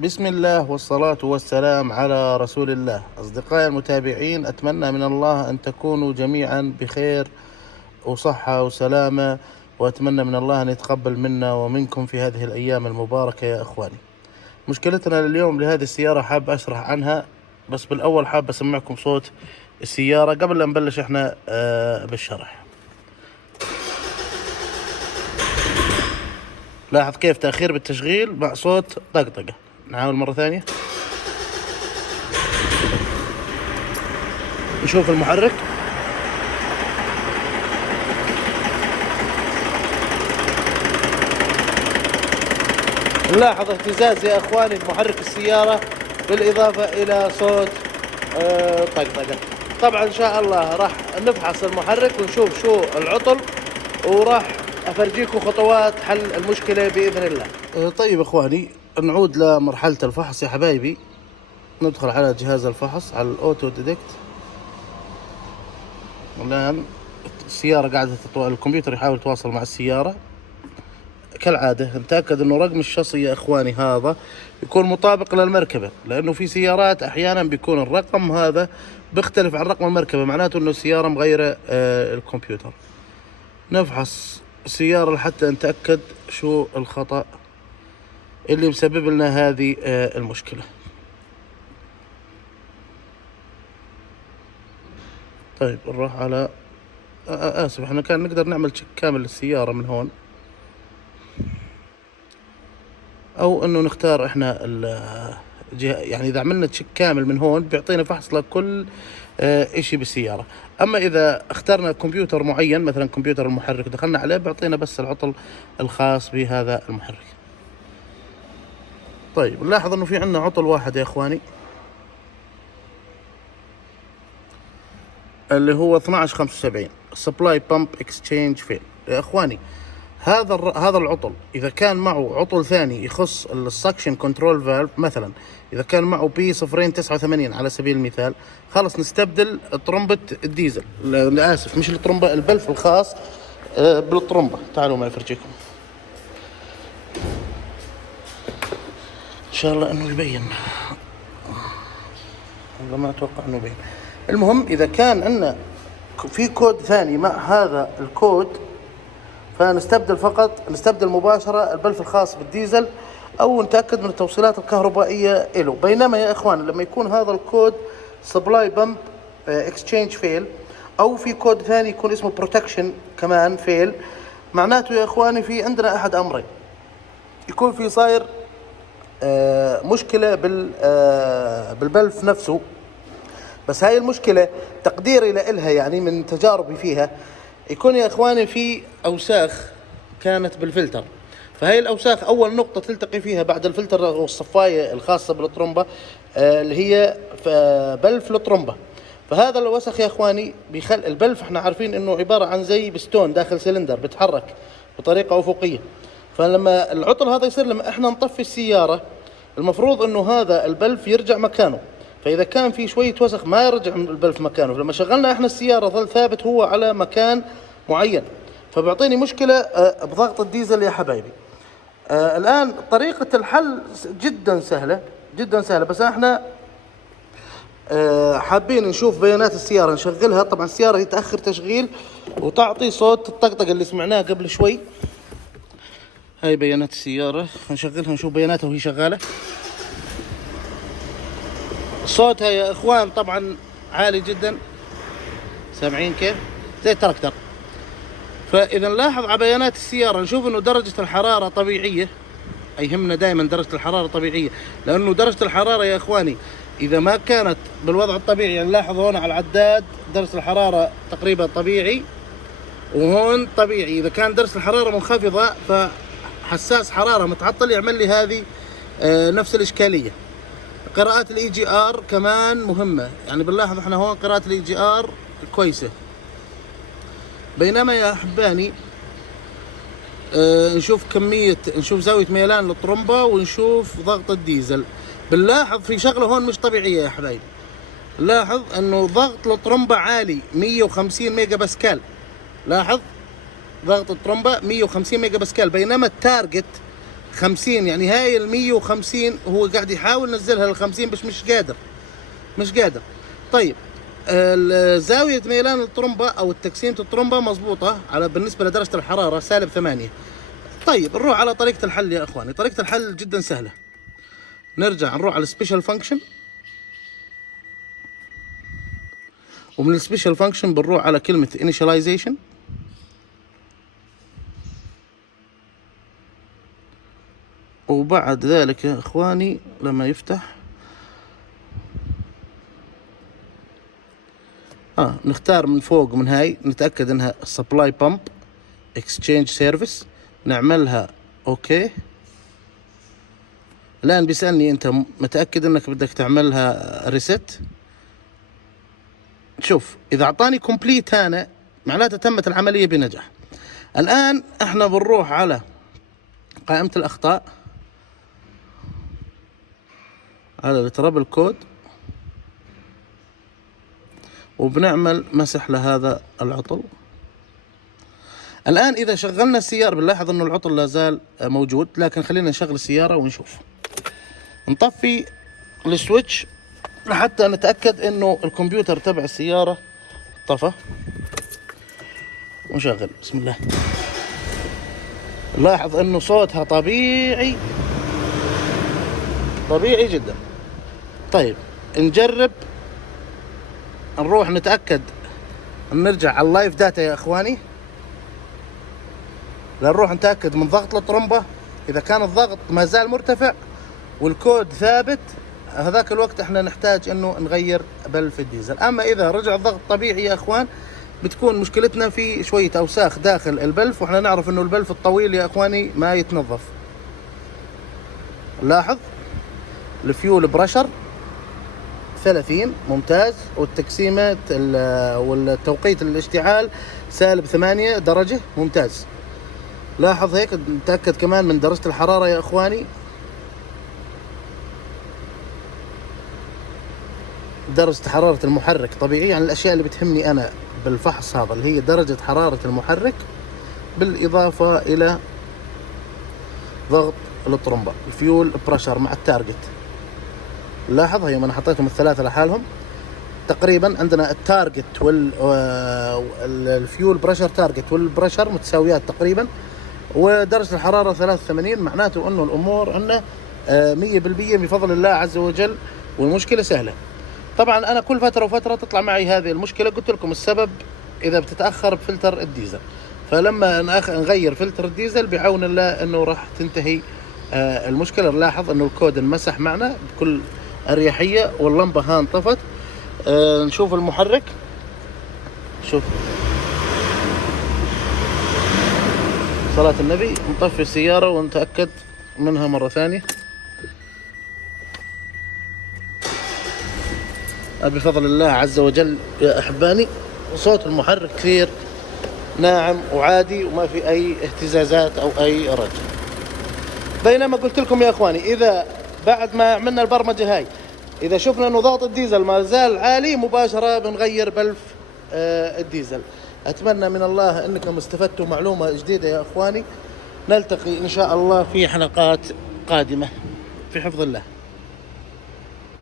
بسم الله والصلاة والسلام على رسول الله. أصدقائي المتابعين، أتمنى من الله أن تكونوا جميعا بخير وصحة وسلامة، وأتمنى من الله أن يتقبل منا ومنكم في هذه الأيام المباركة يا أخواني. مشكلتنا اليوم لهذه السيارة حاب أشرح عنها، بس بالأول حاب أسمعكم صوت السيارة قبل لا نبلش إحنا بالشرح. لاحظ كيف تأخير بالتشغيل مع صوت طقطقة. نحاول مرة ثانية. نشوف المحرك. نلاحظ اهتزاز يا اخواني بمحرك السيارة، بالاضافة الى صوت طقطقة. طبعا ان شاء الله راح نفحص المحرك ونشوف شو العطل، وراح افرجيكم خطوات حل المشكلة باذن الله. طيب اخواني، نعود لمرحلة الفحص يا حبايبي. ندخل على جهاز الفحص، على الاوتو ديتكت. الان السيارة قاعدة الكمبيوتر يحاول يتواصل مع السيارة كالعادة. نتأكد انه رقم الشاصي يا اخواني هذا يكون مطابق للمركبة، لانه في سيارات احيانا بيكون الرقم هذا بيختلف عن رقم المركبة، معناته انه السيارة مغيرة الكمبيوتر. نفحص السيارة لحتى نتأكد شو الخطأ اللي مسبب لنا هذه المشكلة. طيب نروح على اسف، احنا كان نقدر نعمل تشيك كامل للسيارة من هون، او انه نختار احنا الجهة. يعني اذا عملنا تشيك كامل من هون بيعطينا فحص لكل اشي بالسيارة. اما اذا اخترنا كمبيوتر معين، مثلا كمبيوتر المحرك، دخلنا عليه بيعطينا بس العطل الخاص بهذا المحرك. طيب نلاحظ انه في عندنا عطل واحد يا اخواني، اللي هو 1275 سبلاي بامب اكسشينج فيل. يا اخواني هذا العطل اذا كان معه عطل ثاني يخص السكشن كنترول فالف، مثلا اذا كان معه بي 0.89 على سبيل المثال، خلص نستبدل طرمبة الديزل. اسف، مش الطرمبة، البلف الخاص بالطرمبة. تعالوا معي افرجيكم ان شاء الله انه يبين، والله ما اتوقع انه يبين. المهم اذا كان عندنا في كود ثاني مع هذا الكود، نستبدل مباشرة البلف الخاص بالديزل، او نتأكد من التوصيلات الكهربائية له. بينما يا اخوان لما يكون هذا الكود سبلاي بامب اكسشينج فيل، او في كود ثاني يكون اسمه بروتكشن كمان فيل، معناته يا اخواني في عندنا احد امرين: يكون في صاير مشكلة بالبلف نفسه. بس هاي المشكلة تقديري لإلها، يعني من تجاربي فيها، يكون يا اخواني في اوساخ كانت بالفلتر. فهي الاوساخ اول نقطة تلتقي فيها بعد الفلتر والصفاية الخاصة بالطرمبة اللي هي بلف الطرمبة. فهذا الوسخ يا اخواني البلف احنا عارفين انه عبارة عن زي بستون داخل سلندر بتحرك بطريقة افقية. فلما العطل هذا يصير، لما احنا نطفي السيارة، المفروض انه هذا البلف يرجع مكانه. فاذا كان في شوية وسخ ما يرجع البلف مكانه، لما شغلنا احنا السيارة ظل ثابت هو على مكان معين، فبيعطيني مشكلة بضغط الديزل يا حبايبي. الآن طريقة الحل جدا سهلة جدا سهلة، بس احنا حابين نشوف بيانات السيارة نشغلها. طبعا السيارة يتأخر تشغيل وتعطي صوت الطقطقة اللي سمعناه قبل شوي. هاي بيانات السيارة، نشغلها نشوف بياناتها وهي شغالة. صوتها يا اخوان طبعا عالي جدا، سامعين كيف؟ زي التراكتر. فاذا نلاحظ على بيانات السيارة نشوف انه درجة الحرارة طبيعية. يهمنا دائما درجة الحرارة طبيعية، لانه درجة الحرارة يا اخواني اذا ما كانت بالوضع الطبيعي، يعني نلاحظ هون على العداد درجة الحرارة تقريبا طبيعي، وهون طبيعي. اذا كان درجة الحرارة منخفضة فحساس حرارة متعطل يعمل لي هذه نفس الاشكالية. قراءات الاي جي ار كمان مهمة، يعني بنلاحظ احنا هون قراءة الاي جي ار كويسة. بينما يا احباني نشوف زاوية ميلان للطرمبة ونشوف ضغط الديزل. بنلاحظ في شغلة هون مش طبيعية يا حبايبي. لاحظ انه ضغط الطرمبة عالي 150 ميجا باسكال. لاحظ ضغط الطرمبة 150 ميجا باسكال، بينما التارجت 50 يعني هاي ال 150 هو قاعد يحاول ينزلها لل 50 بس مش قادر. طيب زاوية ميلان الطرمبة أو تقسيمة الطرمبة مضبوطة على بالنسبة لدرجة الحرارة -8. طيب نروح على طريقة الحل يا إخواني. طريقة الحل جدا سهلة. نرجع نروح على السبيشال فانكشن، ومن السبيشال فانكشن بنروح على كلمة initialization، وبعد ذلك يا إخواني لما يفتح نختار من فوق من هاي، نتأكد انها supply pump exchange service، نعملها اوكي. الآن بيسألني انت متأكد انك بدك تعملها ريست. شوف اذا اعطاني كومبليت هنا معناته تمت العملية بنجاح. الآن احنا بنروح على قائمة الأخطاء، على الترابل كود، وبنعمل مسح لهذا العطل. الآن إذا شغلنا السيارة بنلاحظ إنه العطل لا زال موجود، لكن خلينا نشغل السيارة ونشوف. نطفي السويتش لحتى نتأكد إنه الكمبيوتر تبع السيارة طفى، ونشغل. بسم الله. نلاحظ إنه صوتها طبيعي جدا. طيب نجرب، نروح نتأكد، نرجع على اللايف داتا يا إخواني، نروح نتأكد من ضغط الطرمبة. إذا كان الضغط ما زال مرتفع والكود ثابت، هذاك الوقت احنا نحتاج انه نغير بلف الديزل. اما اذا رجع الضغط طبيعي يا اخوان، بتكون مشكلتنا في شوية اوساخ داخل البلف، واحنا نعرف انه البلف الطويل يا اخواني ما يتنظف. لاحظ الفيول برشر 30 ممتاز، والتقسيمة والتوقيت الاشتعال -8 درجة ممتاز. لاحظ هيك، نتأكد كمان من درجة الحرارة يا اخواني. درجة حرارة المحرك طبيعي، يعني الاشياء اللي بتهمني انا بالفحص هذا اللي هي درجة حرارة المحرك بالاضافة الى ضغط الطرمبة، الفيول بريشر مع التارجت. لاحظ هي انا حطيتهم الثلاثة لحالهم تقريبا. عندنا التارجت والفيول بريشر تارجت والبريشر متساويات تقريبا، ودرجة الحرارة 83، معناته انه الامور عندنا 100% بفضل الله عز وجل، والمشكلة سهلة. طبعا انا كل فترة وفترة تطلع معي هذه المشكلة، قلت لكم السبب اذا بتتأخر بفلتر الديزل، فلما نغير فلتر الديزل بعون الله انه راح تنتهي المشكلة. نلاحظ انه الكود انمسح معنا بكل اريحية، واللمبة ها انطفت. نشوف المحرك، شوف صلاة النبي. نطفي السيارة ونتأكد منها مرة ثانية. بفضل الله عز وجل يا أحباني، صوت المحرك كثير ناعم وعادي وما في أي اهتزازات أو أي رج. بينما قلت لكم يا إخواني، إذا بعد ما عملنا البرمجة هاي إذا شفنا أنه ضغط الديزل ما زال عالي، مباشرة بنغير بلف الديزل. أتمنى من الله أنكم استفدتوا معلومة جديدة يا إخواني. نلتقي إن شاء الله في حلقات قادمة، في حفظ الله.